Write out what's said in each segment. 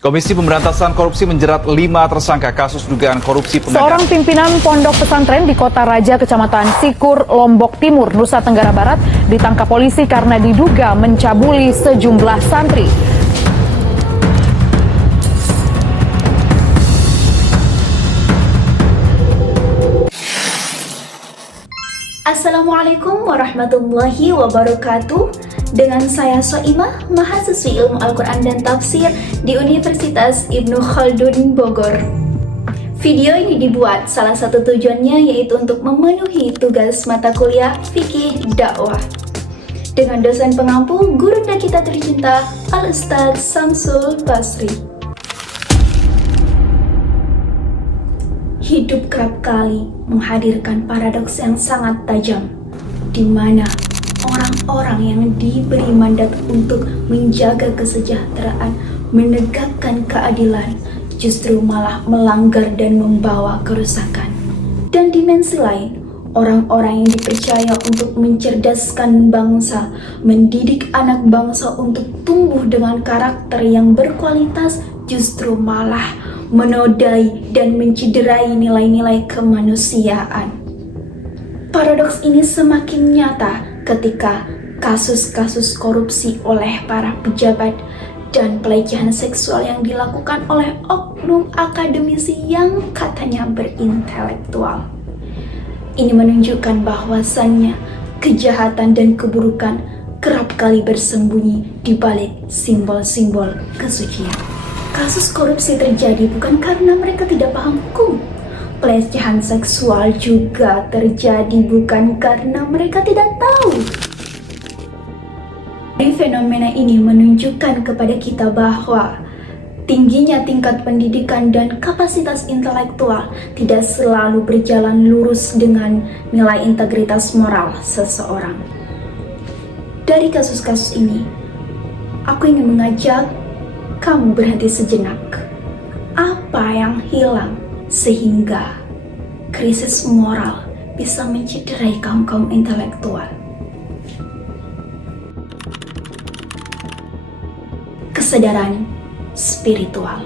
Komisi Pemberantasan Korupsi menjerat 5 tersangka kasus dugaan korupsi pengadaan. Seorang pimpinan pondok pesantren di Kota Raja, Kecamatan Sikur, Lombok Timur, Nusa Tenggara Barat ditangkap polisi karena diduga mencabuli sejumlah santri. Assalamualaikum warahmatullahi wabarakatuh. Dengan saya Soimah, mahasiswi ilmu Al-Quran dan Tafsir di Universitas Ibnu Khaldun Bogor. Video ini dibuat salah satu tujuannya yaitu untuk memenuhi tugas mata kuliah Fikih Dakwah dengan dosen pengampu gurunda kita tercinta Al-Ustadz Samsul Basri. Hidup kerap kali menghadirkan paradoks yang sangat tajam, di mana orang-orang yang diberi mandat untuk menjaga kesejahteraan, menegakkan keadilan, justru malah melanggar dan membawa kerusakan. Dan dimensi lain, orang-orang yang dipercaya untuk mencerdaskan bangsa, mendidik anak bangsa untuk tumbuh dengan karakter yang berkualitas, justru malah menodai dan menciderai nilai-nilai kemanusiaan. Paradoks ini semakin nyata ketika kasus-kasus korupsi oleh para pejabat dan pelecehan seksual yang dilakukan oleh oknum akademisi yang katanya berintelektual. Ini menunjukkan bahwasannya kejahatan dan keburukan kerap kali bersembunyi di balik simbol-simbol kesucian. Kasus korupsi terjadi bukan karena mereka tidak paham hukum. Pelecehan seksual juga terjadi bukan karena mereka tidak tahu. Fenomena ini menunjukkan kepada kita bahwa tingginya tingkat pendidikan dan kapasitas intelektual tidak selalu berjalan lurus dengan nilai integritas moral seseorang. Dari kasus-kasus ini, aku ingin mengajak kamu berhenti sejenak. Apa yang hilang sehingga krisis moral bisa menciderai kaum-kaum intelektual? Kesadaran spiritual.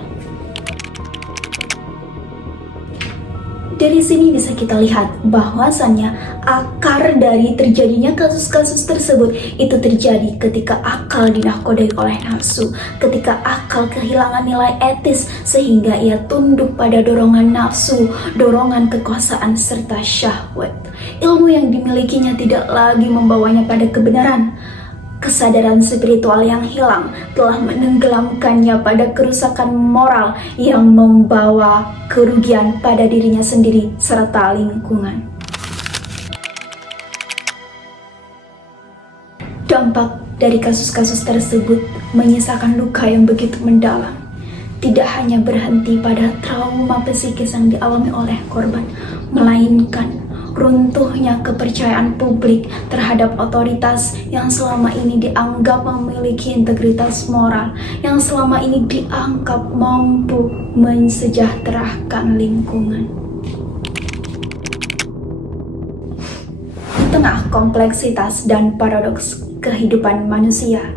Dari sini bisa kita lihat bahwasannya akar dari terjadinya kasus-kasus tersebut itu terjadi ketika akal dinahkodai oleh nafsu, ketika akal kehilangan nilai etis sehingga ia tunduk pada dorongan nafsu, dorongan kekuasaan serta syahwat. Ilmu yang dimilikinya tidak lagi membawanya pada kebenaran. Kesadaran spiritual yang hilang telah menenggelamkannya pada kerusakan moral yang membawa kerugian pada dirinya sendiri serta lingkungan. Dampak dari kasus-kasus tersebut menyisakan luka yang begitu mendalam. Tidak hanya berhenti pada trauma psikis yang dialami oleh korban, melainkan runtuhnya kepercayaan publik terhadap otoritas yang selama ini dianggap memiliki integritas moral, yang selama ini dianggap mampu mensejahterakan lingkungan. Di tengah kompleksitas dan paradoks kehidupan manusia,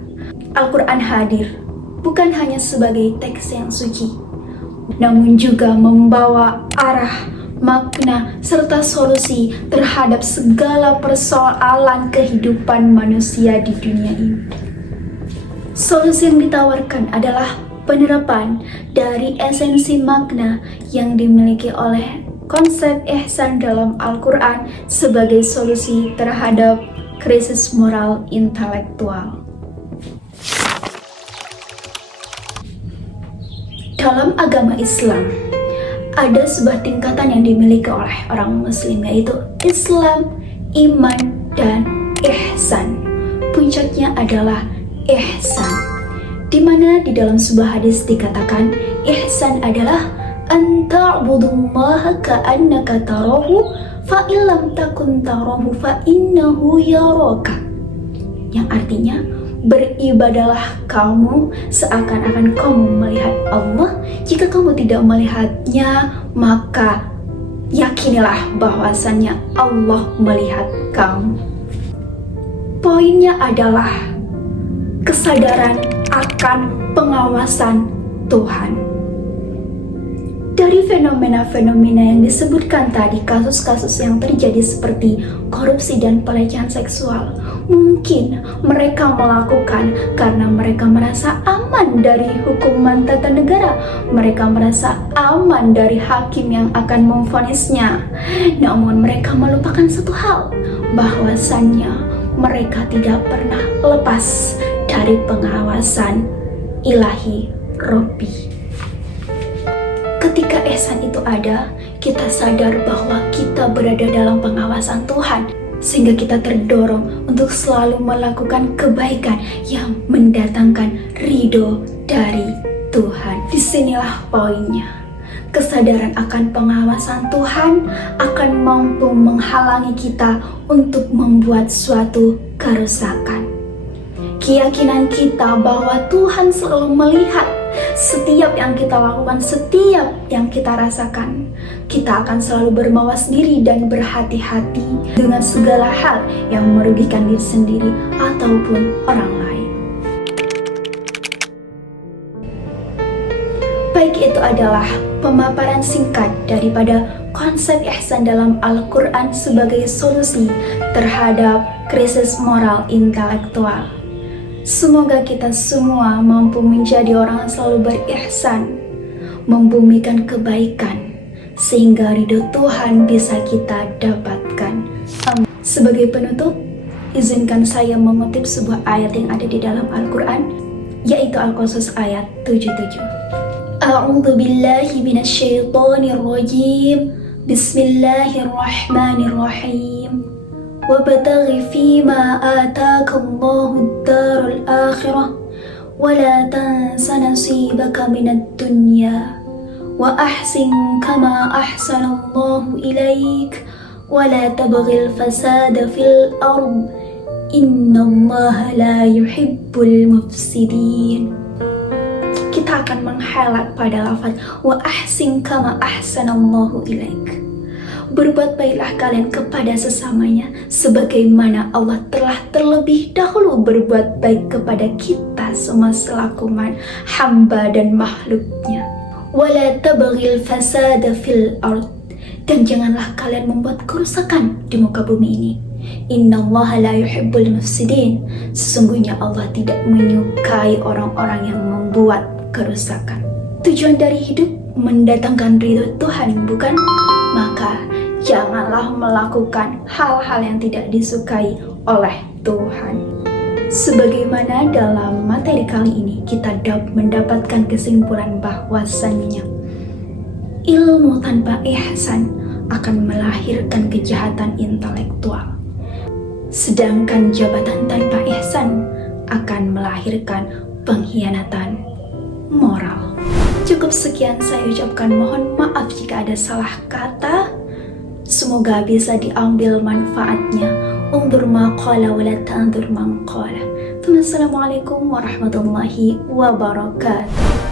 Al-Quran hadir bukan hanya sebagai teks yang suci, namun juga membawa arah, makna, serta solusi terhadap segala persoalan kehidupan manusia di dunia ini. Solusi yang ditawarkan adalah penerapan dari esensi makna yang dimiliki oleh konsep ihsan dalam Al-Quran sebagai solusi terhadap krisis moral intelektual. Dalam agama Islam, ada sebuah tingkatan yang dimiliki oleh orang muslim, yaitu Islam, iman, dan ihsan. Puncaknya adalah ihsan, di mana di dalam sebuah hadis dikatakan ihsan adalah anta'budullaha ka'annaka tarahu fa illam takun tarahu fa innahu yaraka, yang artinya beribadalah kamu seakan-akan kamu melihat Allah. Jika kamu tidak melihatnya, maka yakinilah bahwasannya Allah melihat kamu. Poinnya adalah kesadaran akan pengawasan Tuhan. Dari fenomena-fenomena yang disebutkan tadi, kasus-kasus yang terjadi seperti korupsi dan pelecehan seksual, mungkin mereka melakukan karena mereka merasa aman dari hukuman tata negara, mereka merasa aman dari hakim yang akan memvonisnya. Namun mereka melupakan satu hal, bahwasannya mereka tidak pernah lepas dari pengawasan ilahi Robbi. Ketika ihsan itu ada, kita sadar bahwa kita berada dalam pengawasan Tuhan, sehingga kita terdorong untuk selalu melakukan kebaikan yang mendatangkan ridho dari Tuhan. Disinilah poinnya. Kesadaran akan pengawasan Tuhan akan mampu menghalangi kita untuk membuat suatu kerusakan. Keyakinan kita bahwa Tuhan selalu melihat setiap yang kita lakukan, setiap yang kita rasakan, kita akan selalu bermawas diri dan berhati-hati dengan segala hal yang merugikan diri sendiri ataupun orang lain. Baik, itu adalah pemaparan singkat daripada konsep ihsan dalam Al-Quran sebagai solusi terhadap krisis moral intelektual. Semoga kita semua mampu menjadi orang yang selalu berihsan, membumikan kebaikan, sehingga ridho Tuhan bisa kita dapatkan. Sebagai penutup, izinkan saya mengutip sebuah ayat yang ada di dalam Al-Quran, yaitu Al-Qasas ayat 77. A'udzu billahi minasyaitonir rajim. Bismillahirrahmanirrahim. وَابْتَغِ فِيمَا آتَاكَ اللَّهُ الدَّارَ الْآخِرَةَ وَلَا تَنْسَ نَصِيبَكَ مِنَ الدُّنْيَا وَأَحْسِنْ كَمَا أَحْسَنَ اللَّهُ إِلَيْكَ وَلَا تَبْغِ الْفَسَادَ فِي الْأَرْضِ إِنَّ اللَّهَ لَا يُحِبُّ الْمُفْسِدِينَ. Kita akan menghighlight pada lafaz wa ahsin kama ahsanallahu ilaik. Berbuat baiklah kalian kepada sesamanya sebagaimana Allah telah terlebih dahulu berbuat baik kepada kita semua selaku hamba dan makhluknya. Wala tabghil fasada fil ard. Dan janganlah kalian membuat kerusakan di muka bumi ini. Innallaha la yuhibbul mufsidin. Sesungguhnya Allah tidak menyukai orang-orang yang membuat kerusakan. Tujuan dari hidup mendatangkan ridho Tuhan, bukan? Maka janganlah melakukan hal-hal yang tidak disukai oleh Tuhan. Sebagaimana dalam materi kali ini kita mendapatkan kesimpulan bahwasannya ilmu tanpa ihsan akan melahirkan kejahatan intelektual, sedangkan jabatan tanpa ihsan akan melahirkan pengkhianatan moral. Cukup sekian saya ucapkan, mohon maaf jika ada salah kata. Semoga bisa diambil manfaatnya. Undur ma qala wa la ta'ndur man qala. Assalamualaikum warahmatullahi wabarakatuh.